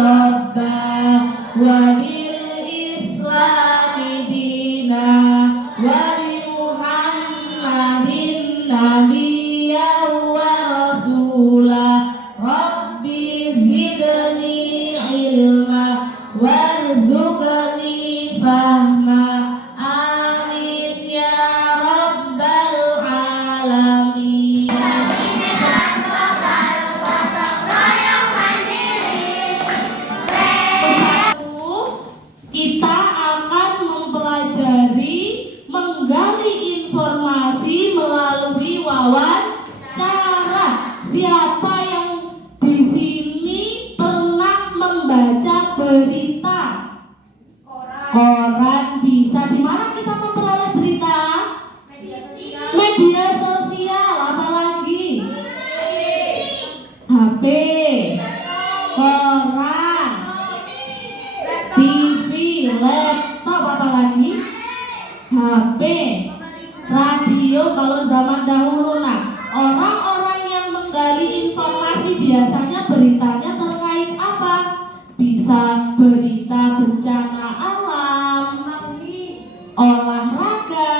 robba wa bil islami dina wa bi Muhammadin nabiyya wa rasula rabbi zidni ilma warzuqni fahma amin ya rabbal alamin. Kita akan mempelajari menggali informasi melalui wawancara. Siapa yang di sini pernah membaca berita? Koran bisa. Di mana kita memperoleh berita? Media sosial. Apalagi? HP, koran, TV, laptop, apalagi? HP, radio kalau zaman dahulu. Nah, orang-orang yang menggali informasi biasanya beritanya terkait apa? Bisa berita bencana alam, olahraga,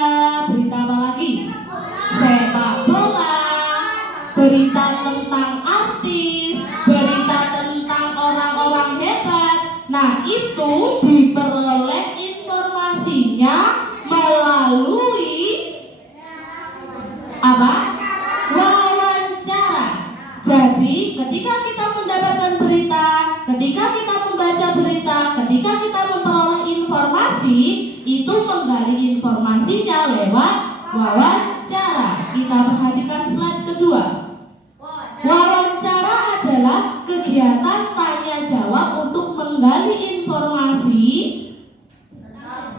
berita apa lagi? Sepak bola, berita tentang artis, berita tentang orang-orang hebat. Nah, itu diperoleh informasinya melalui apa? Wawancara. Jadi, ketika kita mendapatkan berita, ketika kita membaca berita, ketika kita memperoleh informasi, itu menggali informasinya lewat wawancara. Kita perhatikan slide kedua. Wawancara adalah kegiatan tanya jawab untuk menggali informasi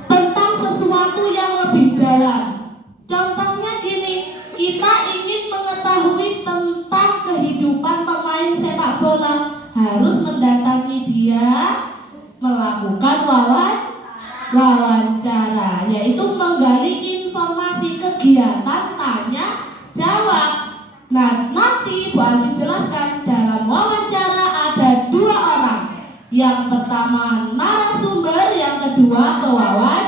tentang sesuatu yang lebih dalam. Contohnya gini, kita ingin mengetahui tentang kehidupan pemain sepak bola, harus mendatangi dia, melakukan wawancara, yaitu menggali informasi, kegiatan tanya jawab. Nah, nanti Bu Alvin jelaskan dalam wawancara ada 2 orang. Yang pertama narasumber, yang kedua pewawancara.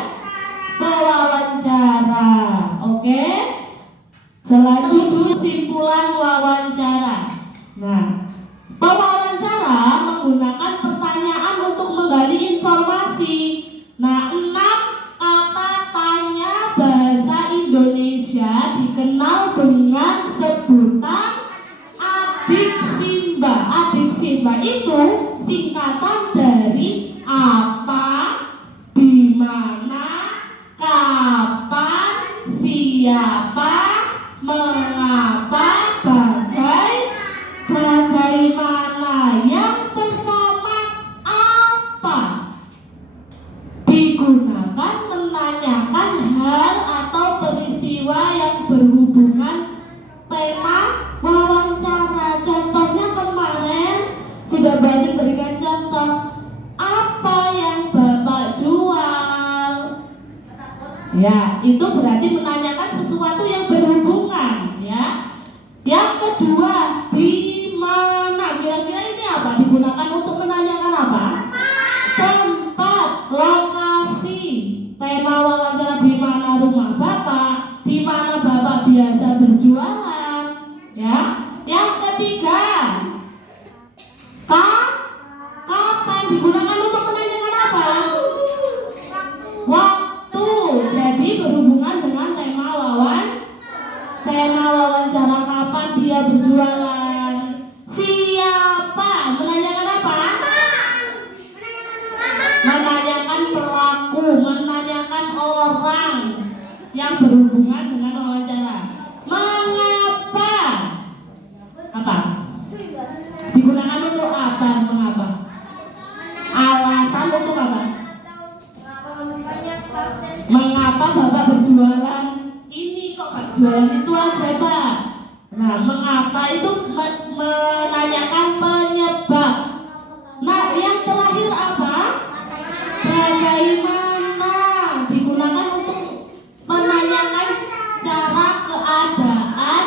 Oke? Selanjutnya kesimpulan wawancara. Nah, pewawancara menggunakan pertanyaan untuk menggali informasi. Nah, 6 kata tanya bahasa Indonesia dikenal dengan sebutan adiksimba. Adiksimba itu singkatan dari apa, di mana, kapan, siapa, mengapa, bagaimana. Yang pertama apa? Digunakan menanyakan hal atau peristiwa yang berhubungan tema wawancara. Contohnya kemarin sudah banyak berikan contoh. Apa yang Bapak jual? Ya, itu berarti menanyakan sesuatu yang berhubungan, ya. Yang kedua, di mana? Kira-kira ini apa? Digunakan untuk menanyakan apa? Tempat, lokasi. Tema wawancara, di mana rumah Bapak? Di mana Bapak biasa berjualan? Ya. Yang ketiga, kapan? Digunakan untuk menanyakan apa? Waktu. Jadi berhubungan dengan tema wawancara, kapan dia berjualan. Siapa? Menanyakan apa? Menanyakan pelaku, menanyakan orang yang berhubungan dengan wawancara. Mengapa? Apa? Digunakan untuk apa? Mengapa? Alasan untuk apa? Mengapa Bapak berjualan ini, kok gak jualan itu aja, Pak? Nah, mengapa itu menanyakan penyebab. Nah, yang terakhir apa? Bagaimana? Digunakan untuk menanyakan cara keadaan.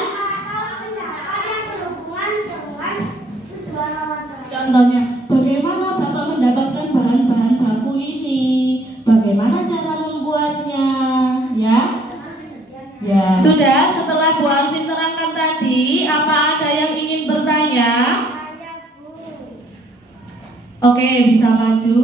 Contohnya, bagaimana Bapak Oke, bisa maju.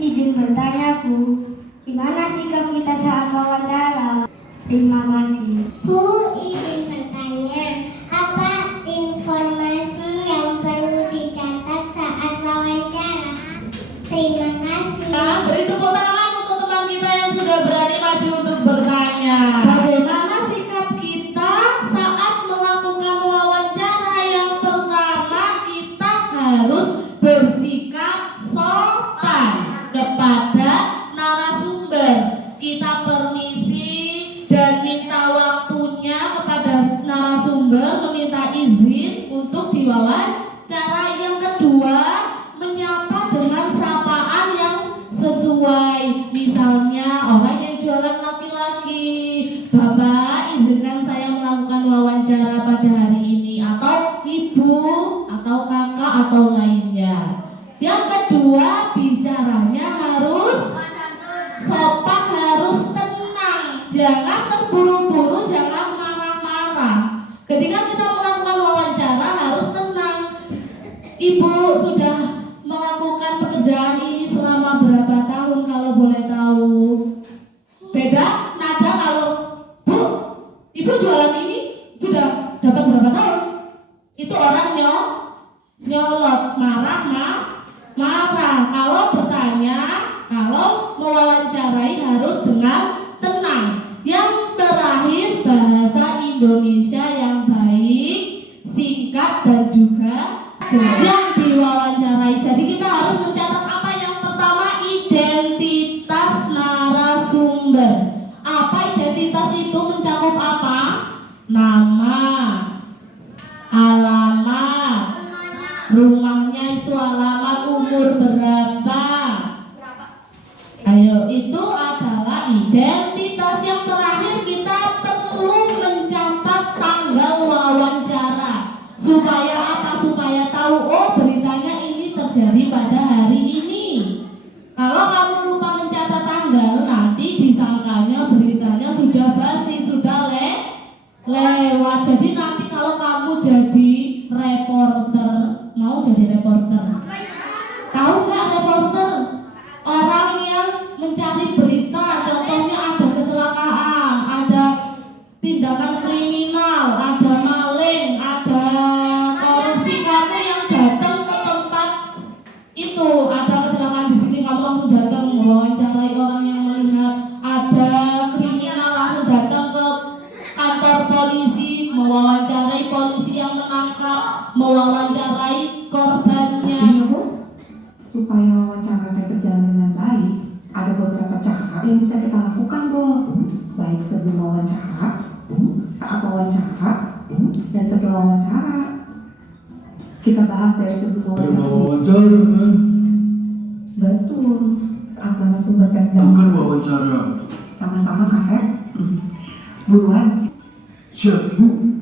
Izin bertanya, Bu. Gimana sikap kita saat wawancara? Terima kasih. Bu, izin bertanya, apa informasi yang perlu dicatat saat wawancara? Terima kasih. Nah, beri tepuk tangan untuk teman kita yang sudah berani maju untuk bertanya. Bagaimana sikap kita saat melakukan wawancara? Yang pertama, kita harus bersikap sopan kepada narasumber. Kita permisi dan minta waktunya kepada narasumber, meminta izin untuk diwawancara. Yang kedua, menyapa dengan sapaan yang sesuai. Misalnya orang yang jualan laki-laki, Bapak izinkan saya melakukan wawancara pada hari ini, atau Ibu, atau Kakak, atau lainnya. Yang kedua, bicaranya harus sopan, harus tenang, jangan terburu-buru, jangan marah-marah. Ketika kita melakukan wawancara harus tenang. Ibu sudah melakukan pekerjaan ini selama berapa tahun kalau boleh tahu? Beda nada kalau Bu, Ibu jualan ini sudah dapat berapa tahun? Itu orang nyolot, marah. Kalau bertanya, kalau mewawancarai harus dengan tenang. Yang terakhir, bahasa Indonesia yang baik, singkat dan juga yang diwawancarai. Jadi kita harus mencatat apa? Yang pertama, identitas narasumber. Apa identitas itu? Mencakup apa? Nama, alamat, rumahnya itu alamat, umur berapa. Ayo, itu adalah identitas. Yang terakhir, kita perlu mencatat tanggal wawancara. Supaya apa? Supaya tahu, oh beritanya ini terjadi pada hari ini. Kalau kamu lupa mencatat tanggal, nanti disangkanya beritanya sudah basi, sudah lewat. Jadi nanti kalau kamu jadi reporter, mau jadi reporter? Tahu nggak reporter? Orang yang mencari berita, contohnya ada kecelakaan, ada tindakan kriminal, ada maling, ada korupsi, kamu yang datang ke tempat itu. Ada kecelakaan di sini, kamu langsung datang mewawancarai orang yang melihat. Ada kriminal, langsung datang ke kantor polisi, mewawancarai polisi yang menangkap, mewawancarai korbannya. Supaya wawancara berjalan dengan baik, ada beberapa cara yang bisa kita lakukan, Bu. Baik sebelum wawancara, saat wawancara, dan setelah wawancara. Kita bahas dari sebelum wawancara. Betul. Saat narasumber tes bukan wawancara. Sama-sama kaset. Buruan. Siap, Bu.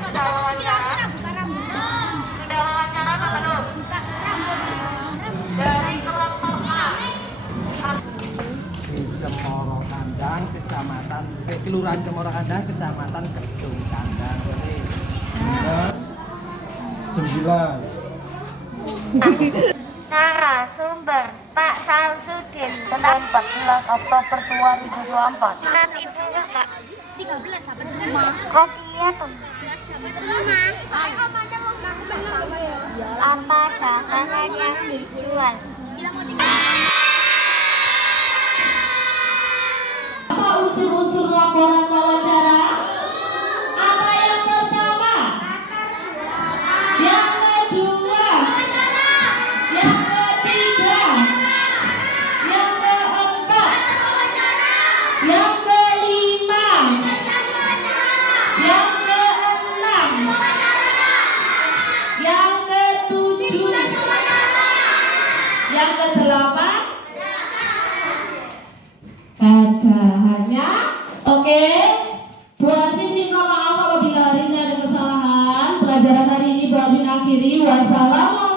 Sudah wawancara apa belum? Dari kelompok A. Cemoro Kandang, Kecamatan Kelurahan Cemoro Kandang, Kecamatan Kedung Kandang. 9. Narasumber Pak Samsudin tanggal 14 Oktober 2024. Dan ibunya Kak 13 dapat rumah. Kopinya tuh. Apa dagangan yang dijual? Apa unsur-unsur laporan wawancara? Apa yang pertama? Yang kedua? Yang ketiga? Yang keempat? Yang kelima? Yang keenam? Yang ketujuh? Yang kedelapan? Kadahannya. Oke, Bu Arvin minta maaf apabila hari ini ada kesalahan. Pelajaran hari ini Bu Arvin akhiri. Wassalamualaikum.